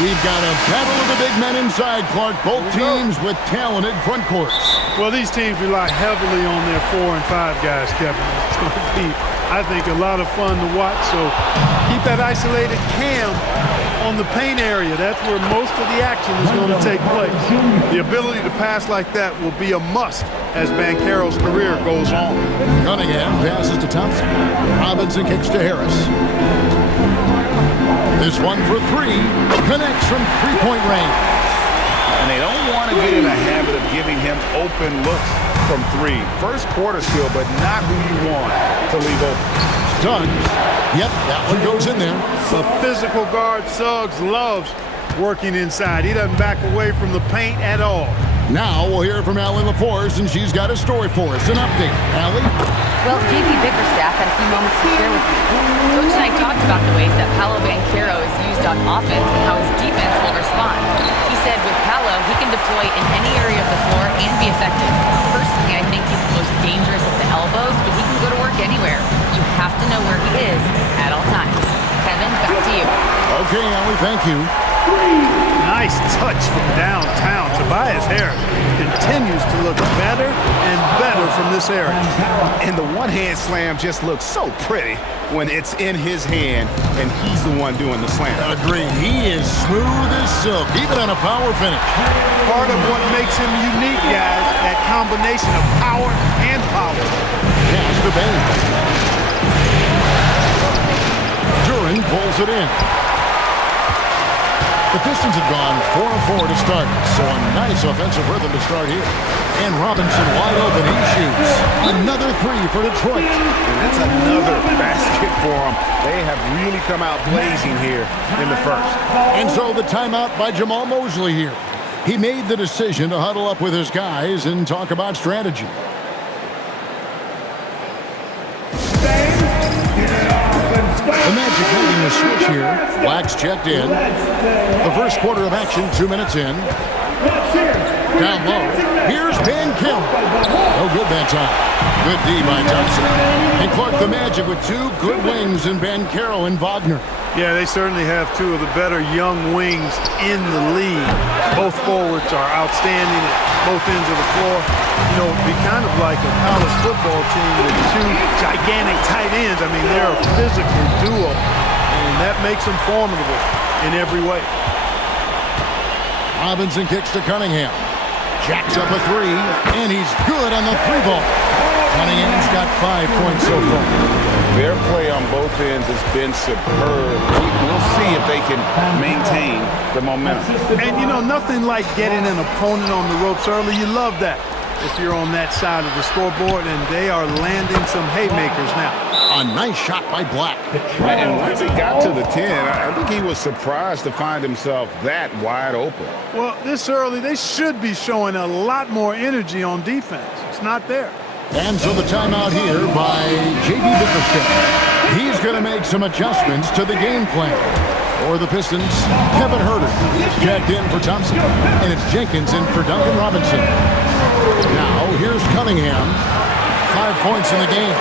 We've got a battle of the big men inside, Clark. Both teams with talented front courts. Well, these teams rely heavily on their 4 and 5 guys, Kevin. It's going to be, I think, a lot of fun to watch. So keep that isolated cam on the paint area. That's where most of the action is going to take place. The ability to pass like that will be a must as Banchero's career goes on. Cunningham passes to Thompson. Robinson kicks to Harris. This one for three. Connects from three-point range. And they don't want to get in a habit of giving him open looks from three. First quarter skill, but not who you want to leave open. Suggs. Yep, that one goes in there. The physical guard Suggs loves working inside. He doesn't back away from the paint at all. Now we'll hear from Allie LaForce, and she's got a story for us. An update. Allie? Well, JB Bickerstaff had a few moments to share with me. Coach and I talked about the ways that Paolo Banchero is used on offense and how his defense will respond. He said with Paolo, he can deploy in any area of the floor and be effective. Personally, I think he's the most dangerous at the elbows, but he can go to work anywhere. You have to know where he is at all times. Kevin, back to you. Okay, Allie, thank you. Nice touch from downtown. Tobias Harris continues to look better and better from this area. And the one-hand slam just looks so pretty when it's in his hand and he's the one doing the slam. Agreed. He is smooth as silk, even on a power finish. Part of what makes him unique, guys, that combination of power and power. Pass to Bain. Duran pulls it in. The Pistons have gone 4-4 to start, so a nice offensive rhythm to start here. And Robinson wide open, he shoots. Another three for Detroit. And that's another basket for them. They have really come out blazing here in the first. And so the timeout by Jamal Mosley here. He made the decision to huddle up with his guys and talk about strategy. The Magic making a switch here. Black's checked in. The first quarter of action, 2 minutes in. Down low. Here's Banchero. No good that time. Good D by Thompson. And Clark, the Magic with two good wings in Banchero and Wagner. Yeah, they certainly have two of the better young wings in the league. Both forwards are outstanding at both ends of the floor. You know, it'd be kind of like a college football team with two gigantic tight ends. I mean, they're a physical duo, and that makes them formidable in every way. Robinson kicks to Cunningham. Jacks up a three, and he's good on the three ball. Cunningham's got 5 points so far. Their play on both ends has been superb. We'll see if they can maintain the momentum. And, you know, nothing like getting an opponent on the ropes early. You love that if you're on that side of the scoreboard, and they are landing some haymakers now. A nice shot by Black. And once he got to the 10, I think he was surprised to find himself that wide open. Well, this early, they should be showing a lot more energy on defense. It's not there. And so the timeout here by JB Bickerstaff. He's going to make some adjustments to the game plan. For the Pistons, Kevin Huerter checked in for Thompson. And it's Jenkins in for Duncan Robinson. Now, here's Cunningham. 5 points in the game.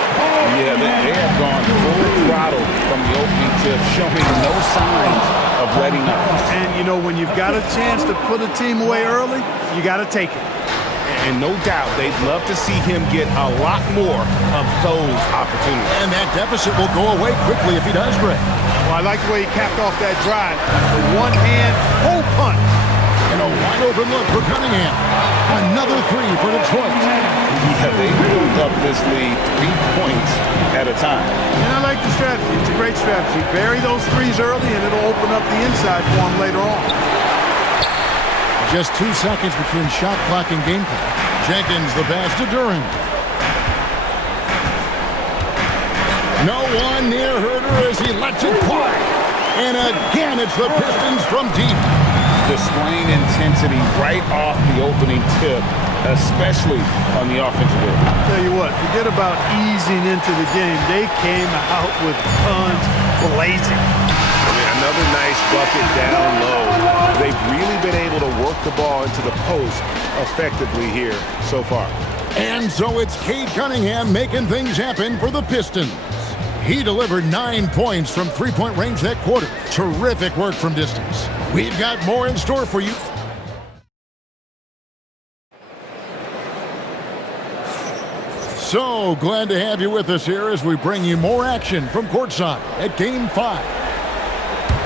Yeah, they have gone full throttle from the opening tip, showing no signs of letting up. And, you know, when you've got a chance to put a team away early, you got to take it. And no doubt, they'd love to see him get a lot more of those opportunities. And that deficit will go away quickly if he does, Greg. Well, I like the way he capped off that drive. The one-hand hole punch. And a wide open look for Cunningham. Another three for Detroit. Yeah, they built up this lead 3 points at a time. And I like the strategy. It's a great strategy. Bury those threes early, and it'll open up the inside for him later on. Just 2 seconds between shot clock and game clock. Jenkins the pass to Duran. No one near Huerter as he lets it fly. And again, it's the Pistons from deep. Displaying intensity right off the opening tip, especially on the offensive end. Tell you what, forget about easing into the game. They came out with guns blazing. Another nice bucket down low. They've really been able to work the ball into the post effectively here so far. And so it's Cade Cunningham making things happen for the Pistons. He delivered 9 points from three-point range that quarter. Terrific work from distance. We've got more in store for you. So glad to have you with us here as we bring you more action from courtside at Game 5.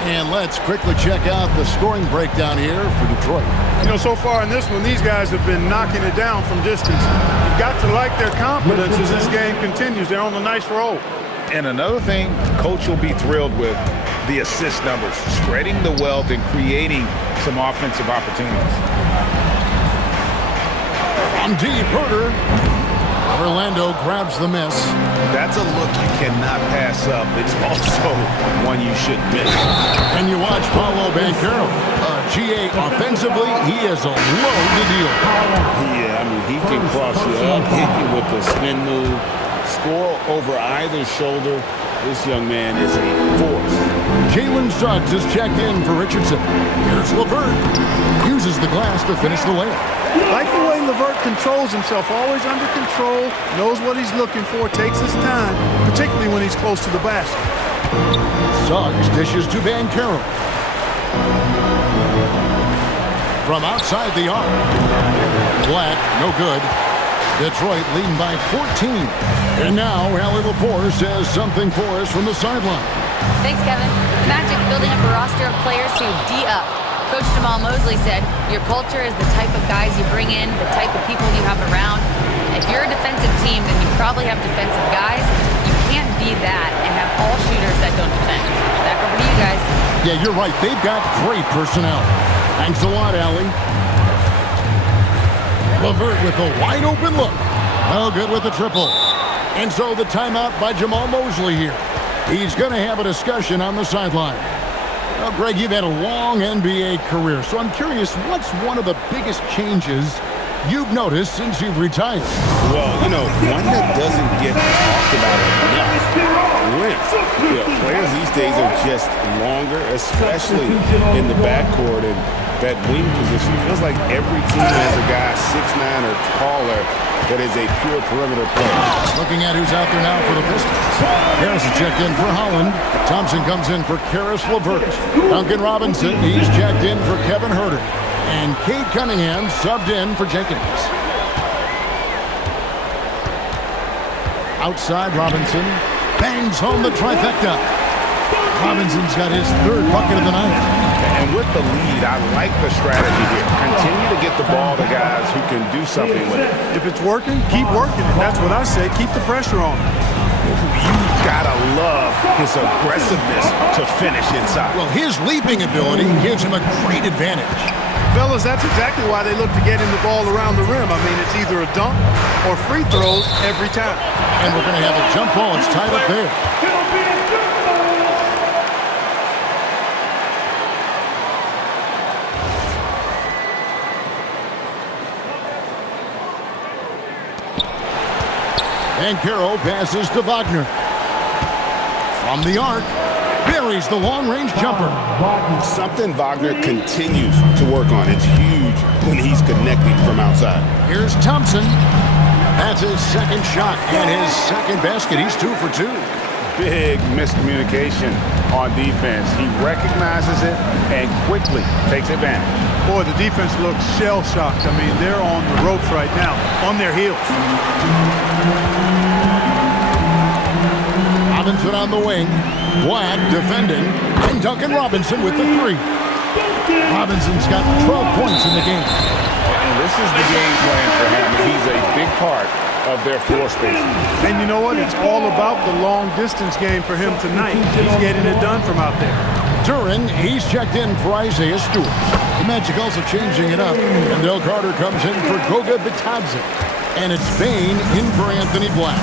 And let's quickly check out the scoring breakdown here for Detroit. You know, so far in this one, these guys have been knocking it down from distance. You've got to like their confidence as this game continues. They're on a nice roll. And another thing, Coach will be thrilled with the assist numbers, spreading the wealth and creating some offensive opportunities. From deep, Herter. Orlando grabs the miss. That's a look you cannot pass up. It's also one you should miss. And you watch Paolo Banchero. GA offensively, he is a loaded deal. Yeah, I mean, he can cross you up, hit you with a spin move, score over either shoulder. This young man is a force. Jalen Suggs is checked in for Richardson. Here's LeVert. Uses the glass to finish the layup. Like the way LeVert controls himself, always under control, knows what he's looking for, takes his time, particularly when he's close to the basket. Suggs dishes to Banchero. From outside the arc. Black, no good. Detroit leading by 14. And now Allie LaForce says something for us from the sideline. Thanks, Kevin. The Magic building up a roster of players to D up. Coach Jamal Mosley said, your culture is the type of guys you bring in, the type of people you have around. If you're a defensive team, then you probably have defensive guys. You can't be that and have all shooters that don't defend. Back over to you guys. Yeah, you're right. They've got great personnel. Thanks a lot, Allie. LeVert with a wide open look. Oh, good with the triple. And so the timeout by Jamal Mosley here. He's going to have a discussion on the sideline. Well, Greg, you've had a long NBA career, so I'm curious, what's one of the biggest changes you've noticed since you've retired? Well, you know, one that doesn't get talked about enough. Length. You know, players these days are just longer, especially in the backcourt, and that wing position. It feels like every team has a guy 6'9" or taller that is a pure perimeter player. Looking at who's out there now for the Pistons. Harris is checked in for Holland. Thompson comes in for Karis LeVert. Duncan Robinson, he's checked in for Kevin Herter. And Cade Cunningham subbed in for Jenkins. Outside, Robinson bangs home the trifecta. Robinson's got his third bucket of the night. And with the lead, I like the strategy here. Continue to get the ball to guys who can do something with it. If it's working, keep working. And that's what I say. Keep the pressure on. You gotta love his aggressiveness to finish inside. Well, his leaping ability gives him a great advantage. Fellas, that's exactly why they look to get in the ball around the rim. I mean, it's either a dunk or free throws every time. And we're going to have a jump ball. It's tied up there. And Banchero passes to Wagner. From the arc, buries the long-range jumper. Something Wagner continues to work on. It's huge when he's connecting from outside. Here's Thompson. That's his second shot and his second basket. He's 2 for 2. Big miscommunication on defense. He recognizes it and quickly takes advantage. Boy, the defense looks shell-shocked. I mean, they're on the ropes right now, on their heels. Robinson on the wing. Black defending. And Duncan Robinson with the 3. Robinson's got 12 points in the game. And this is the game plan for him. He's a big part of their floor space. And you know what? It's all about the long-distance game for him tonight. He's getting it done from out there. Duran, he's checked in for Isaiah Stewart. The Magic also changing it up. And Del Carter comes in for Goga Bitadze. And it's Bane in for Anthony Black.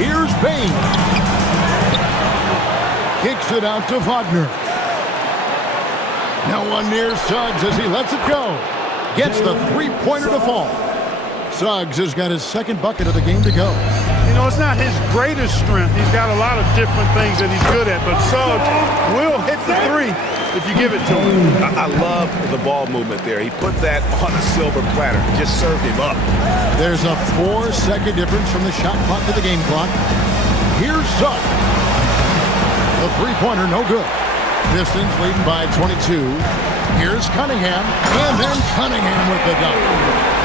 Here's Bane. Kicks it out to Wagner. Now one near Suggs as he lets it go. Gets the three-pointer to fall. Suggs has got his second bucket of the game to go. You know, it's not his greatest strength. He's got a lot of different things that he's good at, but Suggs will hit the 3 if you give it to him. I love the ball movement there. He put that on a silver platter. Just served him up. There's a 4-second difference from the shot clock to the game clock. Here's Suggs. The three-pointer, no good. Pistons leading by 22. Here's Cunningham, and then Cunningham with the dunk.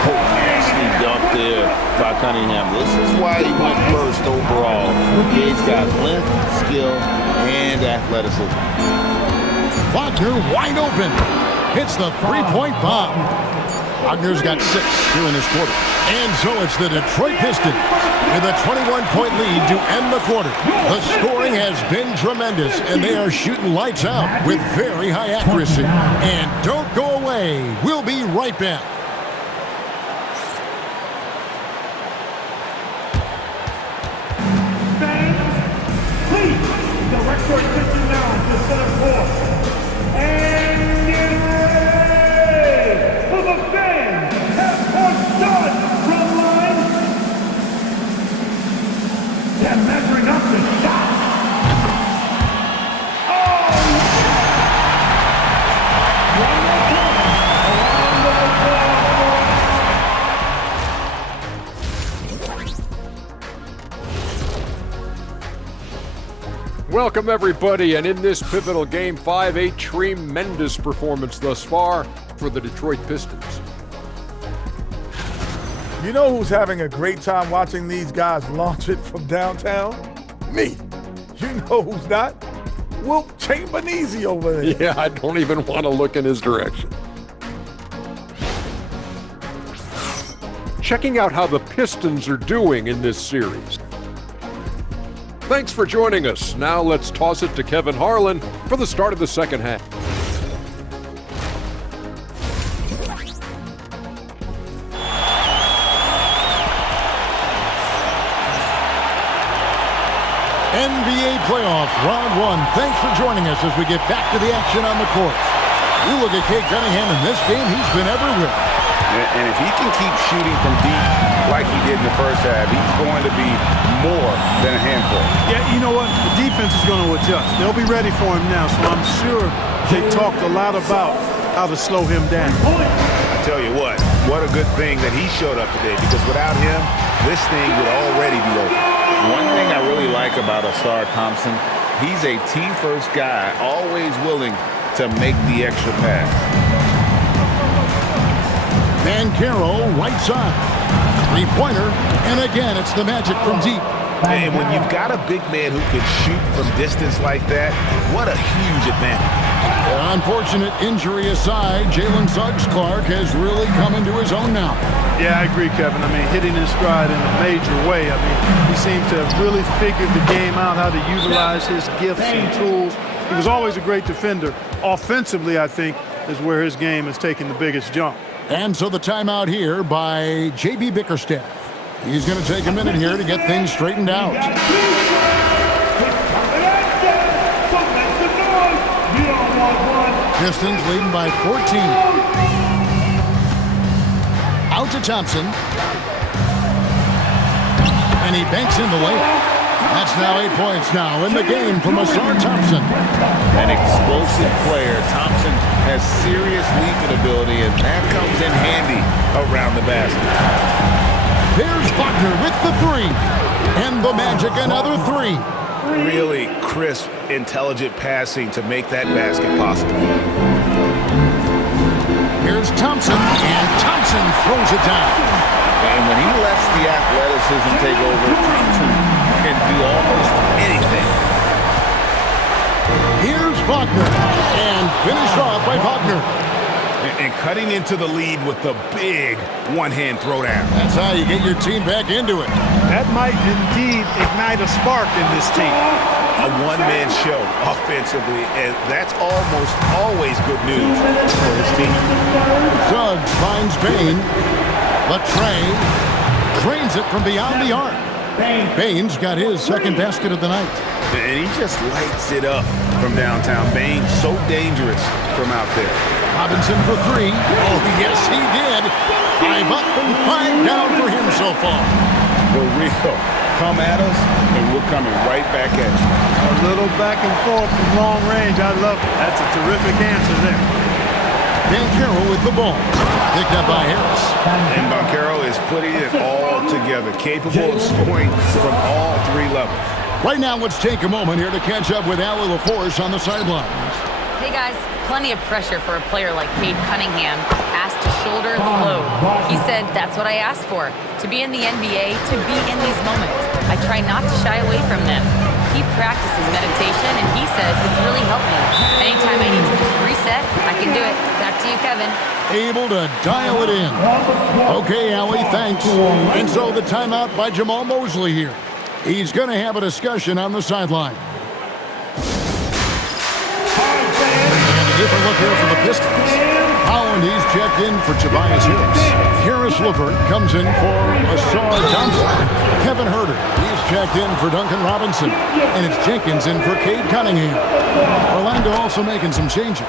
Oh, nasty dunk there by Cunningham. This is why he went first overall. He's got length, skill, and athleticism. Wagner wide open. Hits the three-point bomb. Wagner's got 6 during this quarter. And so it's the Detroit Pistons with a 21-point lead to end the quarter. The scoring has been tremendous, and they are shooting lights out with very high accuracy. And don't go away. We'll be right back. Fans, please direct your attention now to center court. And get ready for the fans. Half-court shot from line. They're measuring up the shot. Oh! One more time. Welcome, everybody, and in this pivotal Game 5, a tremendous performance thus far for the Detroit Pistons. You know who's having a great time watching these guys launch it from downtown? Me. You know who's not? Wilt Chamberlain over there. Yeah, I don't even want to look in his direction. Checking out how the Pistons are doing in this series. Thanks for joining us. Now let's toss it to Kevin Harlan for the start of the second half. NBA playoff round 1. Thanks for joining us as we get back to the action on the court. You look at Cade Cunningham in this game, he's been everywhere. And if he can keep shooting from deep like he did in the first half, he's going to be more than a handful. Yeah, you know what? The defense is going to adjust. They'll be ready for him now, so I'm sure they talked a lot about how to slow him down. I tell you what a good thing that he showed up today, because without him, this thing would already be over. One thing I really like about Ausar Thompson, he's a team-first guy, always willing to make the extra pass. Banchero, right side. Three-pointer, and again, it's the Magic from deep. And when you've got a big man who can shoot from distance like that, what a huge advantage. Unfortunate injury aside, Jalen Suggs-Clark has really come into his own now. Yeah, I agree, Kevin. I mean, hitting his stride in a major way. I mean, he seems to have really figured the game out, how to utilize his gifts and tools. He was always a great defender. Offensively, I think, is where his game has taken the biggest jump. And so the timeout here by J.B. Bickerstaff. He's going to take a minute here to get things straightened out. Pistons leading by 14. Out to Thompson. And he banks in the layup. That's now 8 points now in the game from Ausar Thompson. An explosive player. Thompson has serious leaping ability, and that comes in handy around the basket. There's Wagner with the 3. And the Magic another 3. Really crisp, intelligent passing to make that basket possible. Here's Thompson, and Thompson throws it down. And when he lets the athleticism take over, Thompson can do almost anything. Here's Wagner, and finished off by Wagner. And cutting into the lead with the big one-hand throwdown. That's how you get your team back into it. That might indeed ignite a spark in this team. A one-man show offensively, and that's almost always good news for his team. Suggs finds Bain. Latray drains it from beyond the arc. Bain's got his second basket of the night. And he just lights it up from downtown. Bain so dangerous from out there. Robinson for 3. Oh, yes, he did. 5 up and 5 down for him so far. The real come at us, and we're coming right back at you. A little back and forth from long range. I love it. That's a terrific answer there. Banchero with the ball. Picked up by Harris. And Banchero is putting it all together, capable of scoring from all 3 levels. Right now, let's take a moment here to catch up with Allie LaForce on the sidelines. Hey guys, plenty of pressure for a player like Cade Cunningham, asked to shoulder the load. He said, that's what I asked for, to be in the NBA, to be in these moments. I try not to shy away from them. He practices meditation, and he says it's really helped me. Anytime I need to just reset, I can do it. Back to you, Kevin. Able to dial it in. Okay, Allie, thanks. And so the timeout by Jamal Mosley here. He's going to have a discussion on the sideline. And a different look here for the Pistons. Holland, he's checked in for Tobias Harris. Harris LeVert comes in for Asar Thompson. Kevin Huerter, he's checked in for Duncan Robinson. And it's Jenkins in for Cade Cunningham. Orlando also making some changes.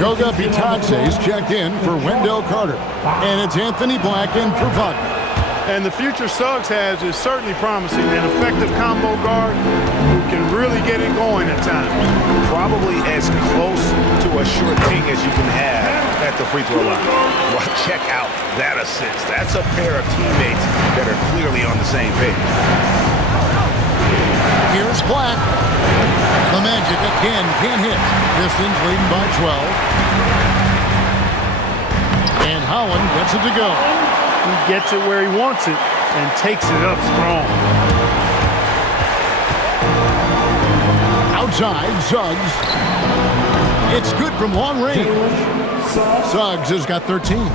Goga Bitadze's checked in for Wendell Carter. And it's Anthony Black in for Wagner. And the future Suggs has is certainly promising, an effective combo guard who can really get it going at times. Probably as close to a sure thing as you can have at the free throw line. Well, check out that assist. That's a pair of teammates that are clearly on the same page. Here's Black. The Magic again can't hit. Pistons leading by 12. And Holland gets it to go. He gets it where he wants it and takes it up strong. Outside, Suggs. It's good from long range. Suggs has got 13.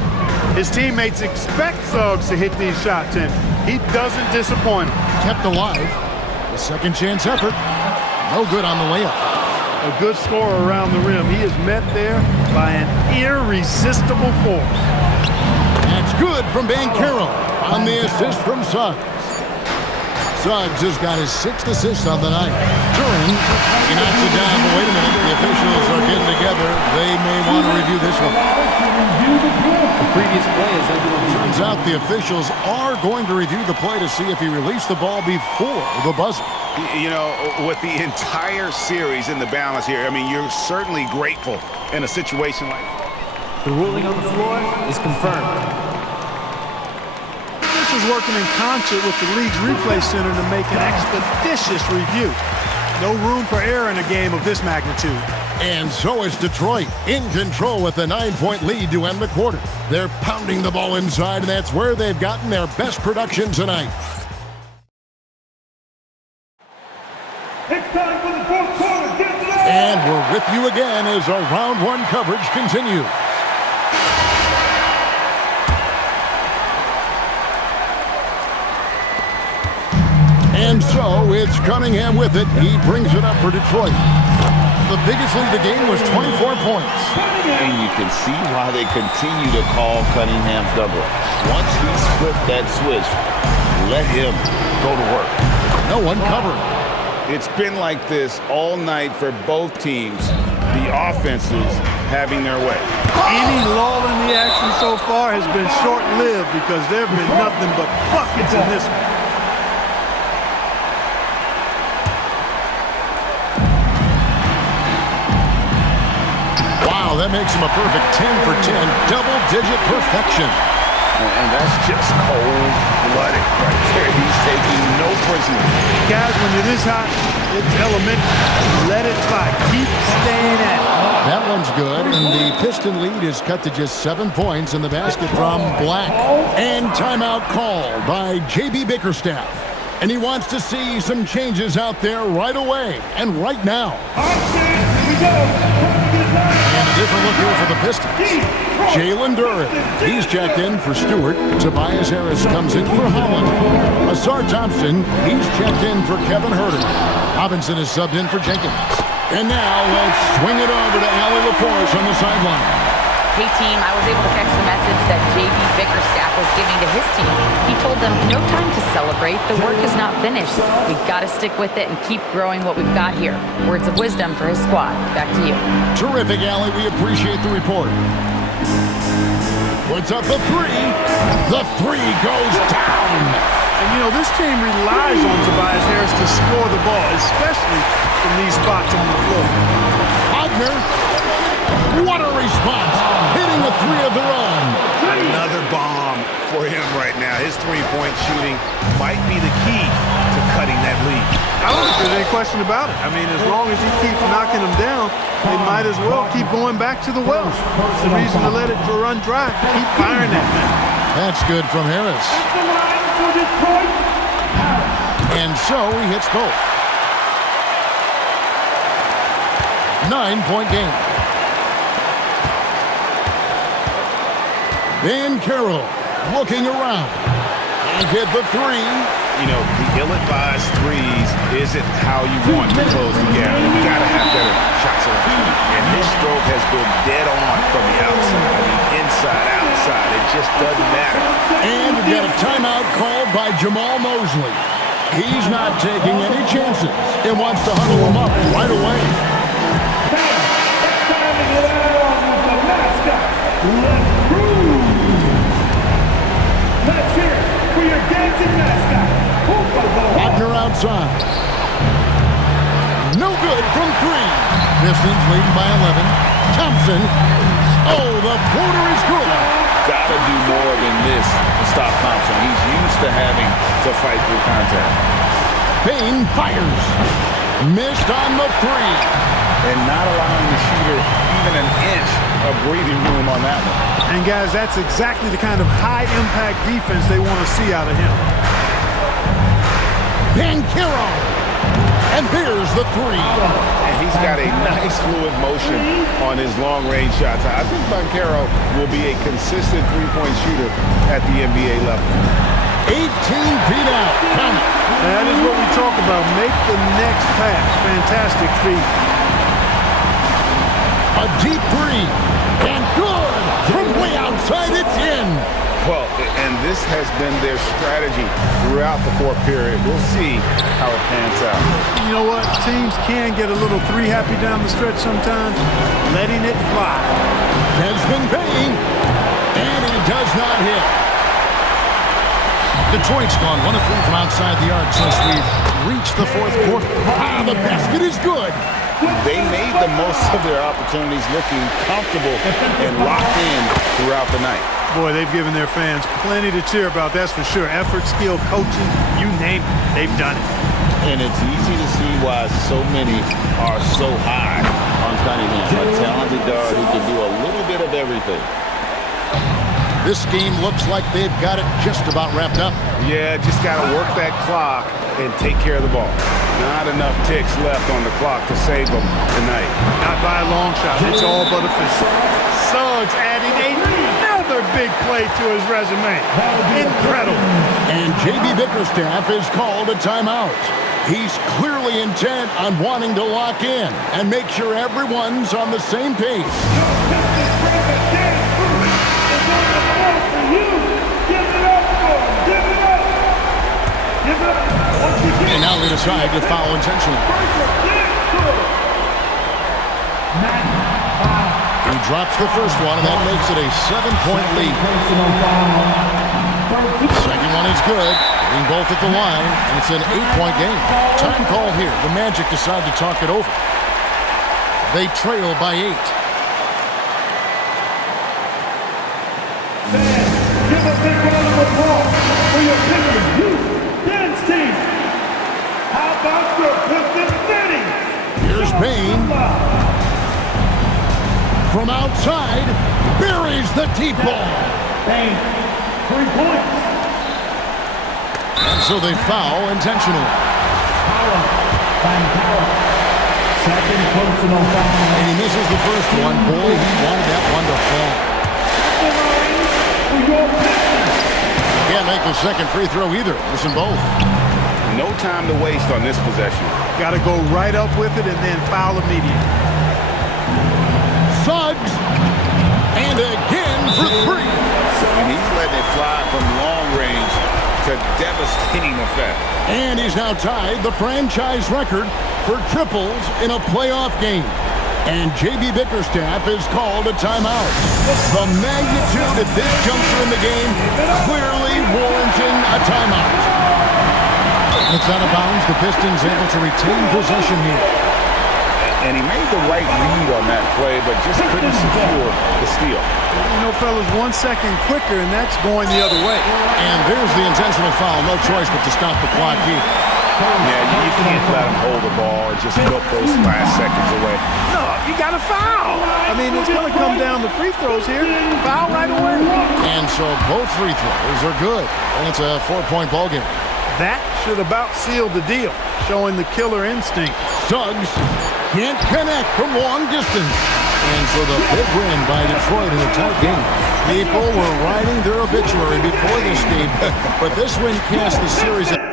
His teammates expect Suggs to hit these shots, and he doesn't disappoint them. Kept alive. The second chance effort. No good on the layup. A good scorer around the rim. He is met there by an irresistible force. That's good from Banchero on the assist from Suggs. Suggs has got his 6th assist on the night. During, he knocks it down, but wait a minute, the officials are getting together. They may want to review this one. The previous play is Turns out the officials are going to review the play to see if he released the ball before the buzzer. You know, with the entire series in the balance here, I mean, you're certainly grateful in a situation like that. The ruling on the floor is confirmed. This is working in concert with the league's replay center to make an expeditious review. No room for error in a game of this magnitude. And so is Detroit, in control with a 9-point lead to end the quarter. They're pounding the ball inside, and that's where they've gotten their best production tonight. It's time for the fourth quarter. Get ready. And we're with you again as our round one coverage continues. And so it's Cunningham with it. He brings it up for Detroit. The biggest lead of the game was 24 points. And you can see why they continue to call Cunningham's double. Once he's flipped that switch, let him go to work. No one covering. It's been like this all night for both teams. The offenses having their way. Any lull in the action so far has been short-lived because there have been nothing but buckets in this one. Wow, that makes him a perfect 10 for 10, double-digit perfection. And that's just cold-blooded right there. He's taking no prisoners. Guys, when it is hot, it's elementary. Let it fly. Keep staying at it. That one's good, and the Piston lead is cut to just 7 points in the basket from Black. And timeout called by J.B. Bickerstaff. And he wants to see some changes out there right away and right now. Here we go. And a different look here for the Pistons. Jalen Duren, he's checked in for Stewart. Tobias Harris comes in for Holland. Asar Thompson, he's checked in for Kevin Huerter. Robinson is subbed in for Jenkins. And now let's swing it over to Allie LaForce on the sideline. Hey team, I was able to catch the message that J.B. Bickerstaff was giving to his team. He told them, no time to celebrate, the work is not finished. We've got to stick with it and keep growing what we've got here. Words of wisdom for his squad. Back to you. Terrific, Allie. We appreciate the report. Puts up the three. The three goes down. And, you know, this team relies on Tobias Harris to score the ball, especially from these spots on the floor. Wagner, what a response. Hitting a three of their own. Another bomb for him right now. His three-point shooting might be the key to cutting that lead. I don't think there's any question about it. I mean, as long as he keeps knocking them down, they might as well keep going back to the well. There's a reason to let it run dry. Keep firing that thing. That's good from Harris. And so he hits both. 9-point game. Van Carroll looking around. And hit the three. You know, the ill-advised threes isn't how you want to close the gap. You got to have better shots on the and his stroke has been dead on from the outside. I mean, inside, outside. It just doesn't matter. And we got a timeout called by Jamal Mosley. He's not taking any chances and wants to huddle him up right away. It's time to get out with the mascot. Let's groove. Let's hear it for your dancing mascot. Wagner outside. No good from three. Pistons leading by 11. Thompson. Oh, the floater is good. Got to do more than this to stop Thompson. He's used to having to fight through contact. Payne fires. Missed on the three. And not allowing the shooter even an inch of breathing room on that one. And, guys, that's exactly the kind of high-impact defense they want to see out of him. Banchero. And here's the three. And he's got a nice fluid motion on his long-range shots. I think Banchero will be a consistent three-point shooter at the NBA level. 18 feet out. Count it. That is what we talk about. Make the next pass. Fantastic feat. A deep three. And good. From way outside, it's in. Well, and this has been their strategy throughout the fourth period. We'll see how it pans out. You know what? Teams can get a little three-happy down the stretch sometimes. Letting it fly. Desmond Bain. And he does not hit. Detroit's gone 1 of 3 from outside the arc since we've reached the fourth quarter. Ah, the basket is good. They made the most of their opportunities, looking comfortable and locked in throughout the night. Boy, they've given their fans plenty to cheer about, that's for sure. Effort, skill, coaching, you name it, they've done it. And it's easy to see why so many are so high on Cunningham. A talented guard who can do a little bit of everything. This game looks like they've got it just about wrapped up. Yeah, just got to work that clock and take care of the ball. Not enough ticks left on the clock to save them tonight. Not by a long shot. It's all but official. Suggs adding another big play to his resume. Incredible. And J.B. Bickerstaff is called a timeout. He's clearly intent on wanting to lock in and make sure everyone's on the same page. And now they decide to foul intentionally. He drops the first one, and that makes it a 7-point lead. Second one is good. Hitting both at the line, and it's an 8-point game. Time call here. The Magic decide to talk it over. They trail by 8. Give a big round of applause for your Pistons youth dance team. How about your Pistons netting? Here's Bain. From outside, buries the deep ball. Bain, 3 points. And so they foul intentionally. Second personal foul. And he misses the first one. Boy, he wanted that one to fall. Can't make the second free throw either. Missing both. No time to waste on this possession. Got to go right up with it and then foul immediately. Suggs. And again for 3. And he's letting it fly from long range to devastating effect. And he's now tied the franchise record for triples in a playoff game. And J.B. Bickerstaff is called a timeout. The magnitude at this juncture in the game clearly warranting a timeout. It's out of bounds. The Pistons able to retain possession here. And he made the right read on that play, but just couldn't secure the steal. You know, fellas, 1 second quicker, and that's going the other way. And there's the intentional foul. No choice but to stop the clock here. 3 Yeah, you can't let them hold the ball and just milk those last seconds away. No, you got to foul. I mean, it's going to come down to free throws here. Foul right away. And so both free throws are good. And it's a 4-point ball game. That should about seal the deal, showing the killer instinct. Suggs can't connect from long distance. And so the big win by Detroit in a tight game. People were writing their obituary before this game, but this win cast the series.